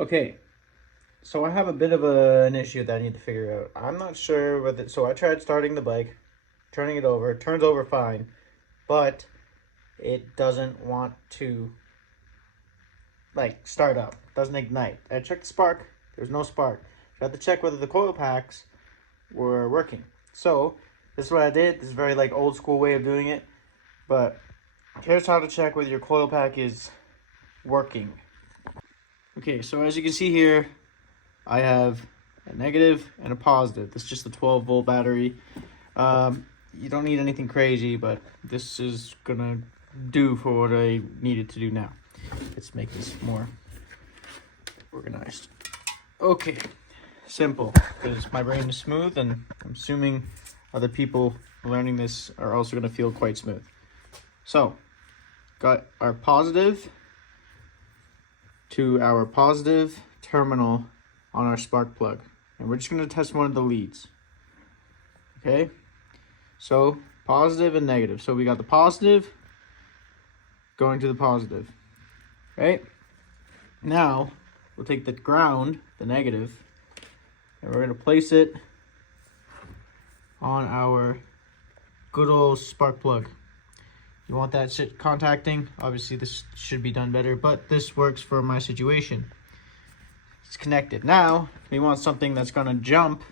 Okay, so I have a bit of an issue that I need to figure out. I'm not sure whether, so I tried starting the bike, turning it over, it turns over fine, but it doesn't want to like start up, doesn't ignite. I checked the spark, there's no spark. So I had to check whether the coil packs were working. So this is what I did. This is a very like old school way of doing it, but here's how to check whether your coil pack is working. Okay, so as you can see here, I have a negative and a positive. This is just a 12-volt battery. You don't need anything crazy, but this is gonna do for what I needed to do now. Let's make this more organized. Okay, simple, because my brain is smooth, and I'm assuming other people learning this are also gonna feel quite smooth. So, got our positive to our positive terminal on our spark plug, and we're just going to test one of the leads. Okay, so positive and negative. So we got the positive going to the positive. Right now we'll take the ground, the negative, and we're going to place it on our good old spark plug. You want that shit contacting. Obviously this should be done better, but this works for my situation. It's connected. Now we want something that's gonna jump,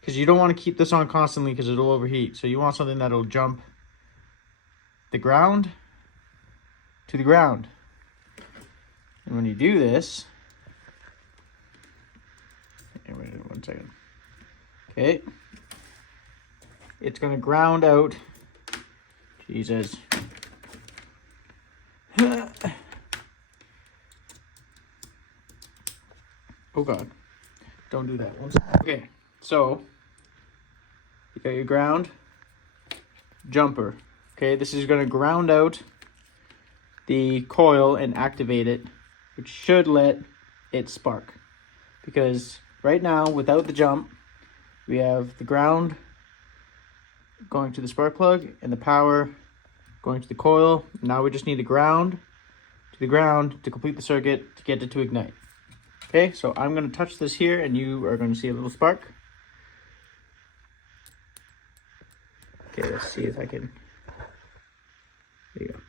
because you don't want to keep this on constantly because it'll overheat. So you want something that'll jump the ground to the ground. And when you do this, wait 1 second. Okay, it's gonna ground out. Jesus. Oh God, don't do that. Okay, so you got your ground, jumper. Okay, this is gonna ground out the coil and activate it, which should let it spark. Because right now, without the jump, we have the ground going to the spark plug and the power going to the coil. Now we just need the ground to the ground to complete the circuit to get it to ignite. Okay, so I'm going to touch this here and you are going to see a little spark. Okay, let's see if I can. There you go.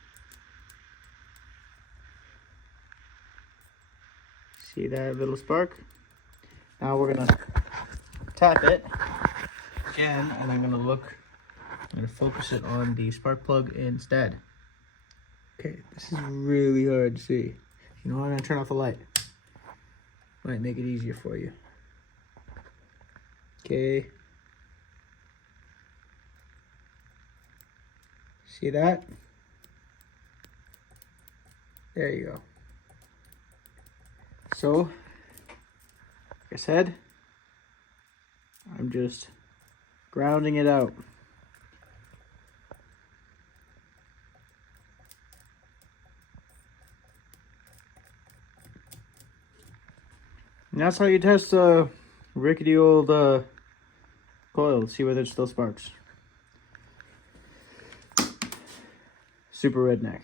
See that little spark? Now we're going to tap it again, and I'm going to focus it on the spark plug instead. Okay, this is really hard to see. You know what, I'm going to turn off the light. Might make it easier for you. Okay. See that? There you go. So, like I said, I'm just grounding it out. And that's how you test a rickety old coil, see whether it still sparks. Super redneck.